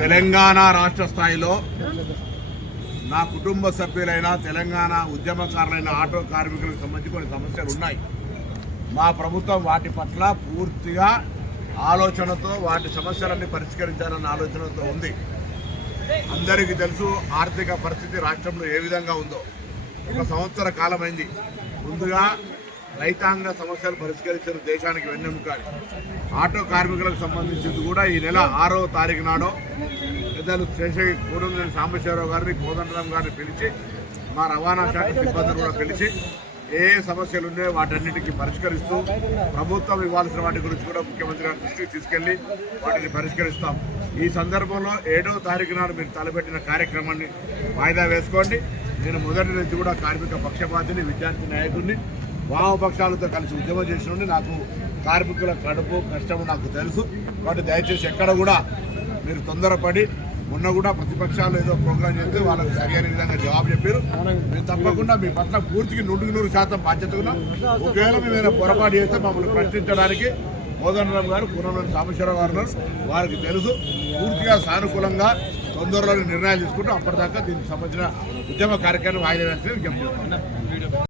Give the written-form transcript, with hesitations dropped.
తెలంగాణ రాష్ట్ర స్థాయిలో నా కుటుంబ సభ్యులైన తెలంగాణ ఉద్యమకారులైన ఆటో కార్మికులకు సంబంధించి కొన్ని సమస్యలు ఉన్నాయి. మా ప్రభుత్వం వాటి పట్ల పూర్తిగా ఆలోచనతో వాటి సమస్యలన్నీ పరిష్కరించాలన్న ఆలోచనతో ఉంది. అందరికీ తెలుసు ఆర్థిక పరిస్థితి రాష్ట్రంలో ఏ విధంగా ఉందో. ఒక సంవత్సర కాలమైంది. ముందుగా రైతాంగ సమస్యలు పరిష్కరించిన దేశానికి వెన్నెముకాలి. ఆటో కార్మికులకు సంబంధించింది కూడా ఈ నెల 6వ తారీఖు నాడు పెద్దలు శేషగిరి కూరంనేని సాంబశివరావు గారిని, కోదండరాం గారిని పిలిచి, మా రవాణా శాఖ సిబ్బందిని కూడా పిలిచి ఏ సమస్యలు ఉన్నాయో వాటన్నిటికీ పరిష్కరిస్తూ ప్రభుత్వం ఇవ్వాల్సిన వాటి గురించి కూడా ముఖ్యమంత్రి గారి దృష్టికి తీసుకెళ్లి వాటిని పరిష్కరిస్తాం. ఈ సందర్భంలో 7వ తారీఖు నాడు మీరు తలపెట్టిన కార్యక్రమాన్ని వాయిదా వేసుకోండి. నేను మొదటి నుంచి కూడా కార్మిక పక్షపాతిని, విద్యార్థి నాయకుడిని, వామపక్షాలతో కలిసి ఉద్యమం చేసిన నాకు కార్మికుల కడుపు కష్టము నాకు తెలుసు. కాబట్టి దయచేసి ఎక్కడ కూడా మీరు తొందరపడి, మొన్న కూడా ప్రతిపక్షాలు ఏదో ప్రోగ్రాం చేస్తే వాళ్ళకి సరైన విధంగా జవాబు చెప్పారు. మేము తప్పకుండా మీ పట్ల పూర్తికి 100% బాధ్యత ఉన్నాం. ఒకవేళ మేము పొరపాటు చేస్తే మమ్మల్ని ప్రశ్నించడానికి కోదండరాం గారు, కూరంనేని సాంబశివరావు గారు వారికి తెలుసు. పూర్తిగా సానుకూలంగా తొందరలోనే నిర్ణయాలు తీసుకుంటాం. అప్పటిదాకా దీనికి సంబంధించిన ఉద్యమ కార్యక్రమం వాయిదా వేస్తే చెప్తున్నాం.